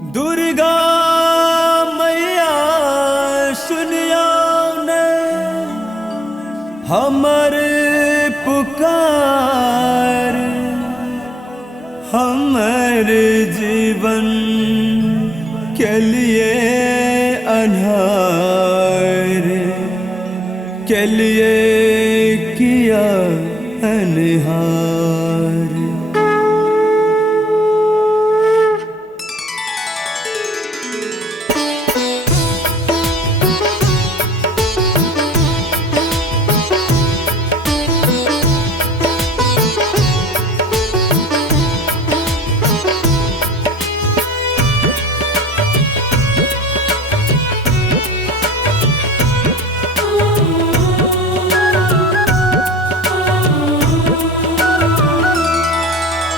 दुर्गा मैया सुनिया ने हमर पुकार, हमर जीवन के लिए अन्हार के लिए किया अन्हार।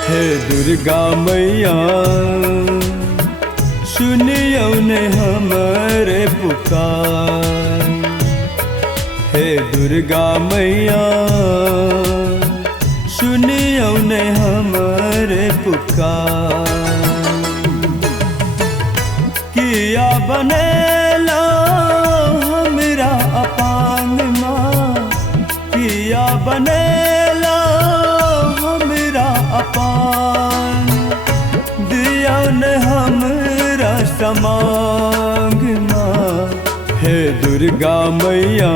हे दुर्गा मैया सुनियो ने हमारे पुकार। हे दुर्गा मैया सुनियो ने हमारे पुकार। किया बनेला हमरा अपांग माँ, किया बनेला हमरा अपान, दिया न हमरा समांग माँ। हे दुर्गा मैया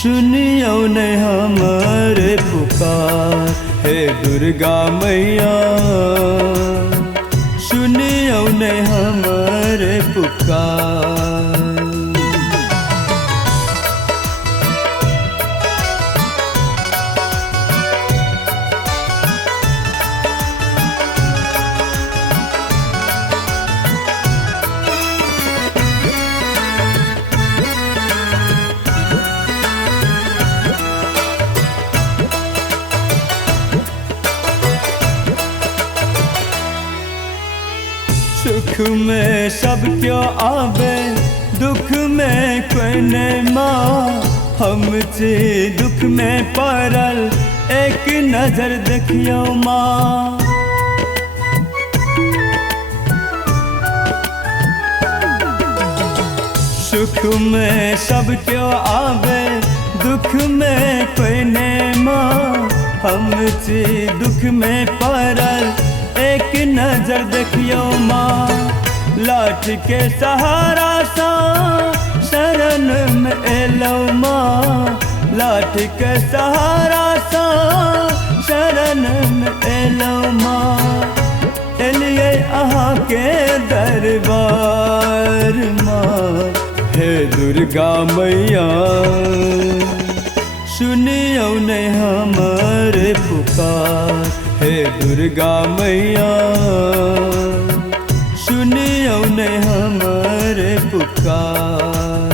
सुनियो ने हमारे पुकार। हे दुर्गा मैया सुनियो ने हमारे पुकार। सुख में सब क्यों आवे, दुख में कोई नहीं माँ। हम चे दुख में पड़ल, एक नजर देखियो माँ। सुख में सब क्यों आवे, दुख में कोई नहीं माँ। हम चे दुख में पड़ल, एक नजर देखियो माँ। लाठ के सहारा सा शरण में एलो माँ। लाठ के सहारा सा शरण में एलो माँ। एलिए अहाँ के दरबार माँ। हे दुर्गा मैया सुनियो ने हमारे पुकार। हे दुर्गा मैया सुनियो ने हमारे पुकार।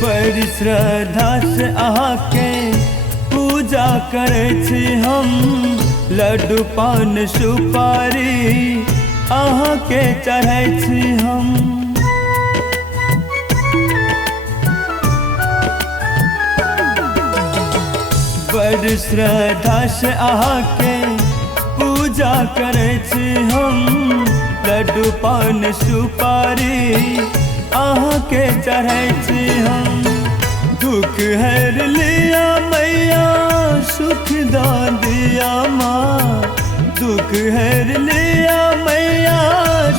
बड़ी श्रद्धा से अहाँ के पूजा करे छी हम। लड्डू पान सुपारी अहाँ के चढ़े छी हम। बड़ी श्रद्धा से अहाँ के पूजा करे छी हम। लड्डू पान सुपारी अहाँ के चढ़े छी हम। दुख हर लिया मैया, सुख दा दिया माँ। दुख हर लिया मैया,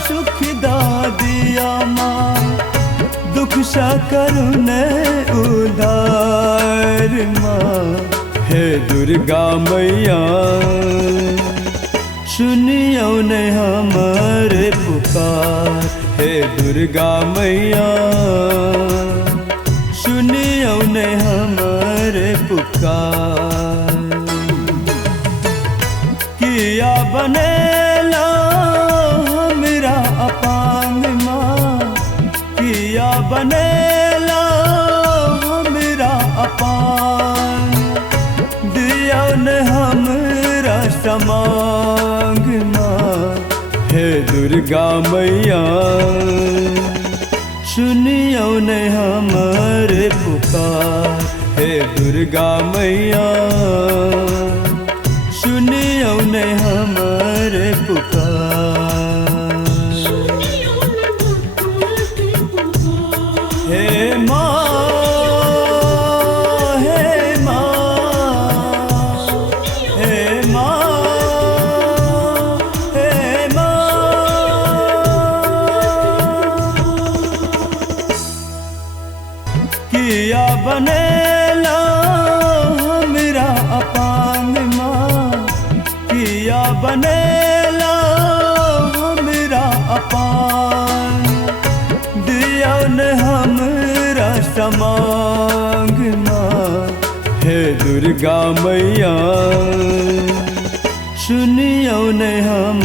सुख दा दिया माँ। दुख सा करुण उधार माँ। हे दुर्गा मैया सुनियो ने हमारे पुकार। हे दुर्गा मैया सुनियो ने हमारे पुकार। किया बनेला हमरा अपांग माँ, किया बनेला हमरा अपांग, दिया न हमरा समांग माँ, हे दुर्गा मैया सुनियो न हमारे पुकार, हे दुर्गा मैया सुनियो न हमारे पुकार। हे माँ, हे माँ, हे माँ, हे माँ, किया बनेला हमरा अपांग माँ, किया बनेला हमरा अपांग, दिया न हमरा समांग माँ, हे दुर्गा मैया सुनियो न हम